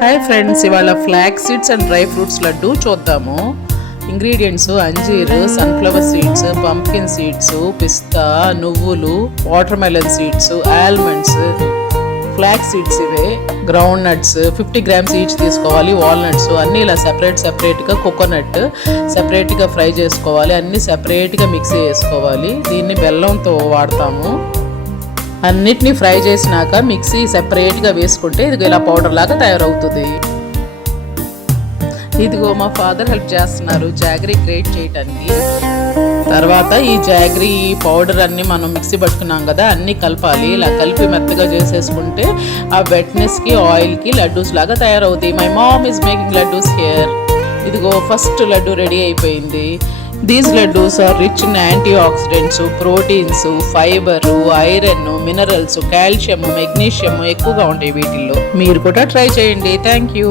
Hi friends, ఇవాళ flax seeds and dry fruits laddu చూద్దాము. Ingredients అంజీర్, సన్ఫ్లవర్ సీడ్స్, పంప్కిన్ సీడ్స్, పిస్తా, నువ్వులు, watermelon seeds, almonds, flax seeds, ఇవే గ్రౌండ్ నట్స్ 50 grams ఈచ్ తీసుకోవాలి. Walnuts అన్నీ ఇలా సెపరేట్గా, కోకోనట్ సెపరేట్గా ఫ్రై చేసుకోవాలి. అన్నీ సెపరేట్గా మిక్సీ చేసుకోవాలి. దీన్ని బెల్లంతో వాడతాము. అన్నిటినీ ఫ్రై చేసినాక మిక్సీ సెపరేట్గా వేసుకుంటే ఇది ఇలా పౌడర్ లాగా తయారవుతుంది. ఇదిగో మా ఫాదర్ హెల్ప్ చేస్తున్నారు జాగరీ గ్రేట్ చేయటానికి. తర్వాత ఈ జాగరీ పౌడర్ అన్ని మనం మిక్సీ పట్టుకున్నాం కదా, అన్నీ కలపాలి. ఇలా కలిపి మెత్తగా చేసేసుకుంటే ఆ వెట్నెస్కి ఆయిల్కి లడ్డూస్ లాగా తయారవుతాయి. My mom is making laddus here. ఇదిగో ఫస్ట్ లడ్డు రెడీ అయిపోయింది. These laddus are rich in antioxidants, proteins, fiber, iron, minerals, calcium, magnesium ఎక్కువగా ఉంటాయి వీటిల్లో. మీరు కూడా ట్రై చేయండి. Thank you.